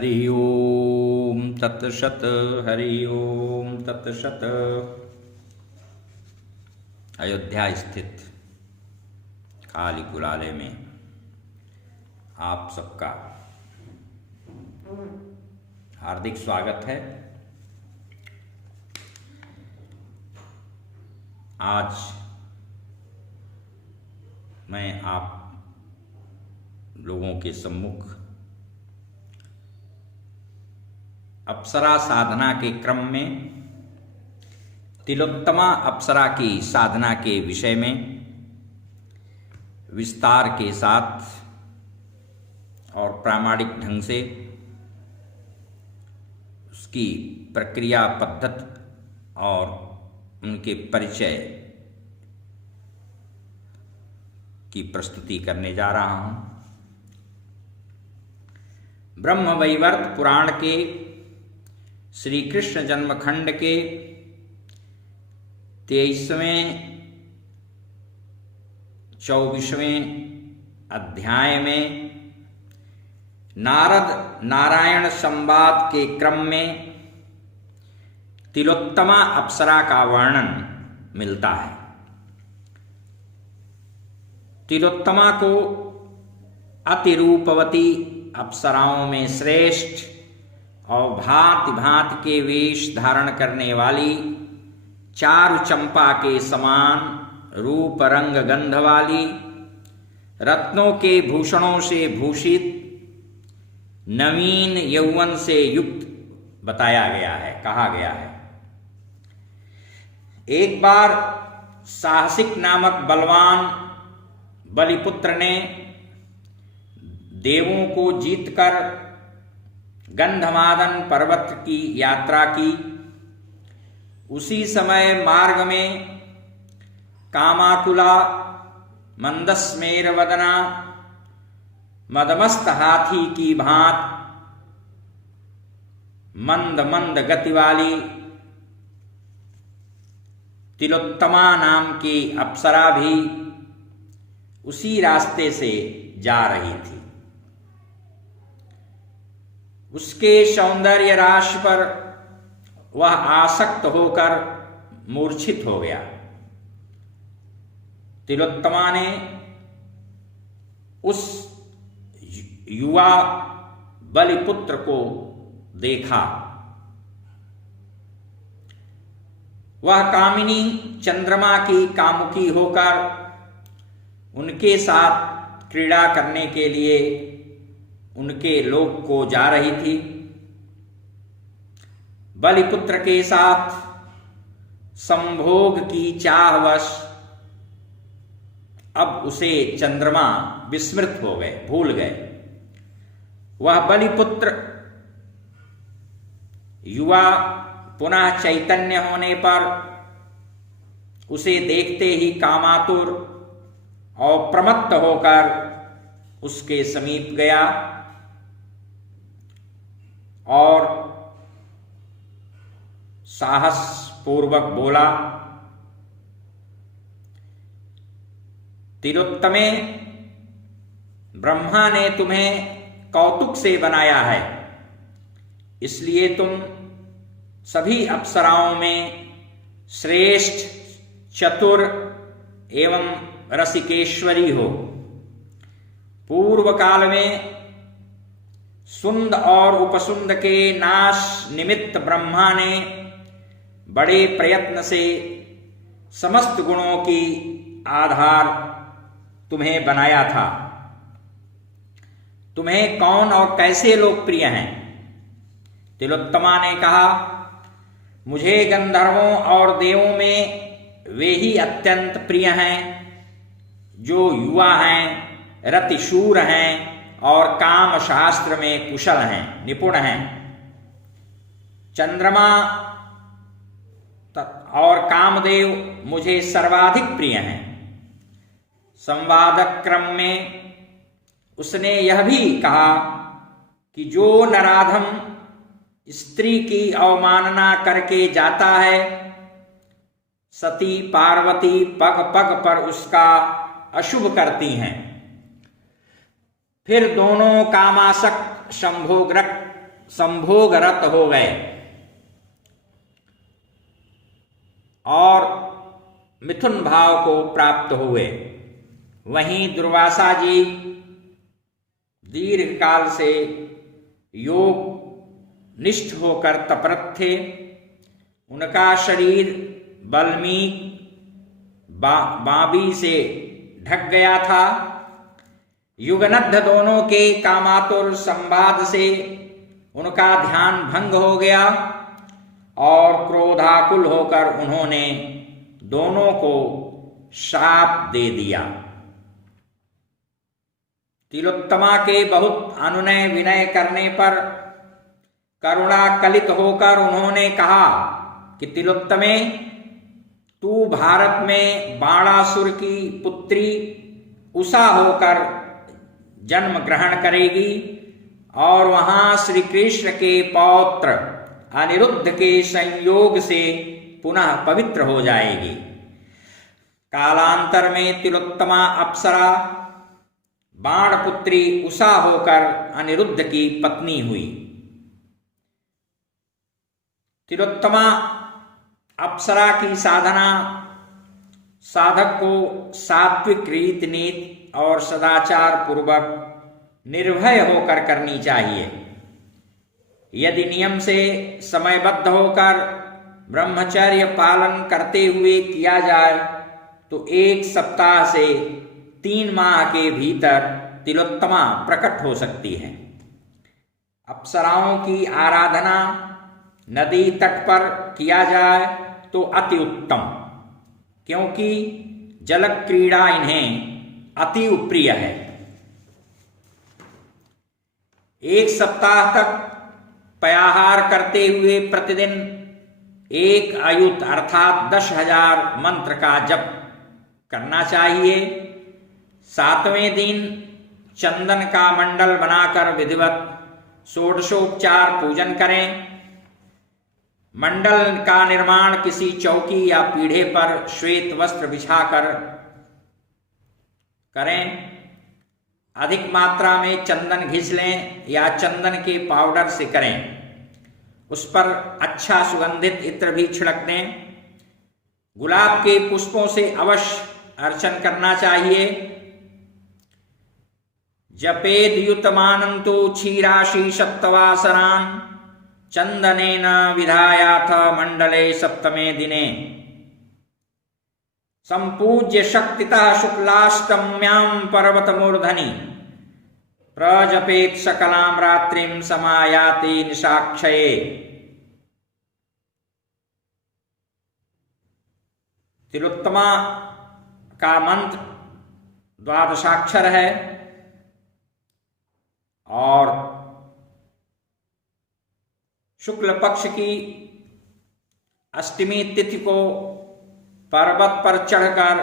हरि ओम तत्सत। हरि ओम तत्सत। अयोध्या स्थित काली कुलालय में आप सबका हार्दिक स्वागत है। आज मैं आप लोगों के सम्मुख अप्सरा साधना के क्रम में तिलोत्तमा अप्सरा की साधना के विषय में विस्तार के साथ और प्रामाणिक ढंग से उसकी प्रक्रिया पद्धति और उनके परिचय की प्रस्तुति करने जा रहा हूं। ब्रह्मवैवर्त पुराण के श्री कृष्ण जन्मखंड के 23वें 24वें अध्याय में नारद नारायण संवाद के क्रम में तिलोत्तमा अप्सरा का वर्णन मिलता है। तिलोत्तमा को अतिरूपवती अप्सराओं में श्रेष्ठ और भांति भांति के वेश धारण करने वाली, चारु चंपा के समान रूप रंग गंध वाली, रत्नों के भूषणों से भूषित, नवीन यौवन से युक्त बताया गया है, कहा गया है। एक बार साहसिक नामक बलवान बलिपुत्र ने देवों को जीतकर गंधमादन पर्वत की यात्रा की। उसी समय मार्ग में कामाकुला मंदस्मेर वदना मदमस्त हाथी की भांत मंद मंद गति वाली तिलोत्तमा नाम की अप्सरा भी उसी रास्ते से जा रही थी। उसके सौंदर्य राशि पर वह आसक्त होकर मूर्छित हो गया। तिलोत्तमा ने उस युवा बलिपुत्र को देखा। वह कामिनी चंद्रमा की कामुकी होकर उनके साथ क्रीड़ा करने के लिए उनके लोक को जा रही थी। बलिपुत्र के साथ संभोग की चाहवश अब उसे चंद्रमा विस्मृत हो गए, भूल गए। वह बलिपुत्र युवा पुनः चैतन्य होने पर उसे देखते ही कामातुर और प्रमत्त होकर उसके समीप गया और साहस पूर्वक बोला, तिलोत्तमे, ब्रह्मा ने तुम्हें कौतुक से बनाया है, इसलिए तुम सभी अप्सराओं में श्रेष्ठ, चतुर एवं रसिकेश्वरी हो। पूर्व काल में सुंद और उपसुंद के नाश निमित्त ब्रह्मा ने बड़े प्रयत्न से समस्त गुणों की आधार तुम्हें बनाया था। तुम्हें कौन और कैसे लोग प्रिय हैं? तिलोत्तमा ने कहा, मुझे गंधर्वों और देवों में वे ही अत्यंत प्रिय हैं जो युवा हैं, रतिशूर हैं और काम शास्त्र में कुशल हैं, निपुण हैं। चंद्रमा और कामदेव मुझे सर्वाधिक प्रिय हैं। संवाद क्रम में उसने यह भी कहा कि जो नराधम स्त्री की अवमानना करके जाता है, सती पार्वती पग पग पर उसका अशुभ करती हैं। फिर दोनों कामासक्त शंभोग्रक संभोगरत हो गए और मिथुन भाव को प्राप्त हुए। वहीं दुर्वासा जी दीर्घ काल से योग निष्ठ होकर तपरत थे। उनका शरीर बल्मीक बाबी से ढक गया था। युगनद्ध दोनों के कामातुर संवाद से उनका ध्यान भंग हो गया और क्रोधाकुल होकर उन्होंने दोनों को शाप दे दिया। तिलोत्तमा के बहुत अनुनय विनय करने पर करुणा कलित होकर उन्होंने कहा कि तिलोत्तमे, तू भारत में बाणासुर की पुत्री उषा होकर जन्म ग्रहण करेगी और वहां श्री कृष्ण के पौत्र अनिरुद्ध के संयोग से पुनः पवित्र हो जाएगी। कालांतर में तिलोत्तमा अप्सरा बाणपुत्री उषा होकर अनिरुद्ध की पत्नी हुई। तिलोत्तमा अप्सरा की साधना साधक को सात्विक रीति नीति और सदाचार पूर्वक निर्भय होकर करनी चाहिए। यदि नियम से समयबद्ध होकर ब्रह्मचर्य पालन करते हुए किया जाए तो 1 सप्ताह से 3 माह के भीतर तिलोत्तमा प्रकट हो सकती है। अप्सराओं की आराधना नदी तट पर किया जाए तो अति उत्तम, क्योंकि जल क्रीड़ा इन्हें अति प्रिय है। 1 सप्ताह तक पयाहार करते हुए प्रतिदिन 1 अयुत अर्थात 10,000 मंत्र का जप करना चाहिए। 7वें दिन चंदन का मंडल बनाकर विधिवत षोडशोपचार पूजन करें। मंडल का निर्माण किसी चौकी या पीढ़े पर श्वेत वस्त्र बिछाकर करें। अधिक मात्रा में चंदन घिस लें या चंदन के पाउडर से करें। उस पर अच्छा सुगंधित इत्र भी छिड़क दें। गुलाब के पुष्पों से अवश्य अर्चन करना चाहिए। जपेद युतमानंतु क्षीराशि सप्तवासरान् चंदनेन विधायाथ मंडले 7वें दिने संपूज्य शक्तितः शुक्लाष्टम्यां पर्वतमूर्धनि प्रजपेत सकलां रात्रिं समायाति निशाक्षये। तिलोत्तमा का मंत्र 12 है और शुक्ल पक्ष की अष्टमी तिथि को पर्वत पर चढ़कर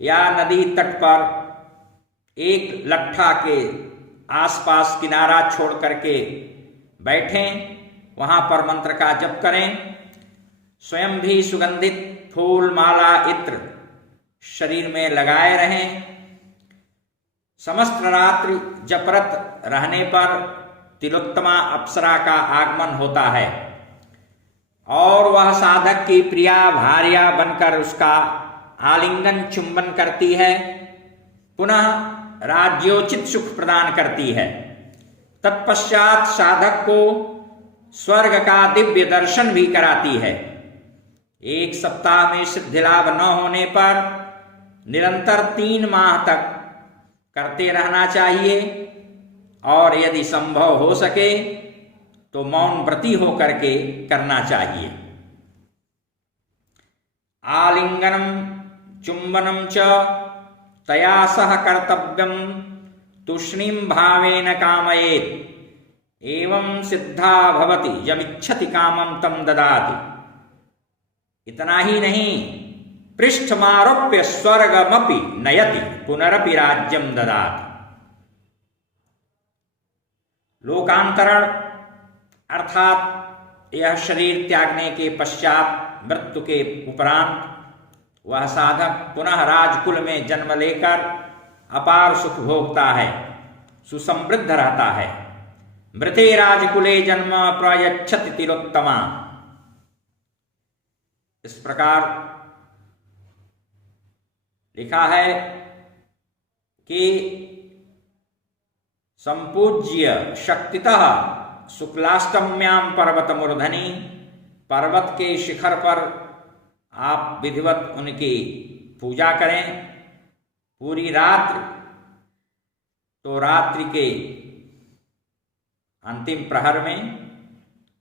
या नदी तट पर एक लट्ठा के आसपास किनारा छोड़ करके बैठें, वहां पर मंत्र का जप करें। स्वयं भी सुगंधित फूल माला इत्र शरीर में लगाए रहें। समस्त रात्रि जपरत रहने पर तिलोत्तमा अप्सरा का आगमन होता है और वह साधक की प्रिया भार्या बनकर उसका आलिंगन चुंबन करती है, पुनः राज्योचित सुख प्रदान करती है। तत्पश्चात साधक को स्वर्ग का दिव्य दर्शन भी कराती है। 1 सप्ताह में सिद्धि लाभ न होने पर निरंतर 3 माह तक करते रहना चाहिए और यदि संभव हो सके तो मौन व्रती होकर के करना चाहिए। आलिंगनम चुंबनम च तया सह कर्तव्यम तुष्णीम भावेन कामयेत् एवं सिद्धा भवति यमिच्छति कामं तम ददाति। इतना ही नहीं, पृष्ठमारोप्य स्वर्गमपि नयति पुनरपि राज्यम ददाति। लोकांतरण अर्थात यह शरीर त्यागने के पश्चात मृत्यु के उपरांत वह साधक पुनः राजकुल में जन्म लेकर अपार सुख भोगता है, सुसमृद्ध रहता है। मृते राजकुले जन्म प्रयच्छति तिलोत्तमा। इस प्रकार लिखा है कि संपूज्य शक्तितः शुक्लाष्टम्याम पर्वत मूर्धनि, पर्वत के शिखर पर आप विधिवत उनकी पूजा करें पूरी रात्रि। तो रात्रि के अंतिम प्रहर में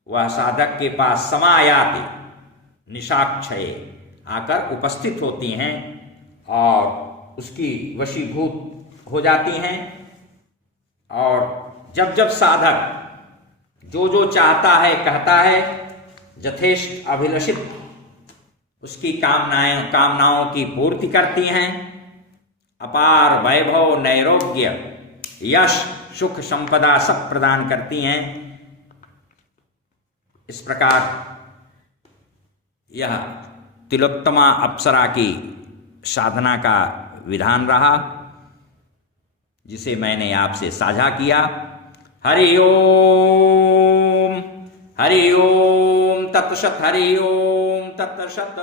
वह साधक के पास समायाति निशाक्षये आकर उपस्थित होती हैं और उसकी वशीभूत हो जाती हैं। और जब जब साधक जो जो चाहता है कहता है, यथेष्ट अभिलषित उसकी कामनाओं की पूर्ति करती हैं। अपार वैभव, नैरोग्य, यश, सुख, संपदा सब प्रदान करती हैं। इस प्रकार यह तिलोत्तमा अप्सरा की साधना का विधान रहा, जिसे मैंने आपसे साझा किया। हरि ओम तत्सत, हरि ओम तत्सत।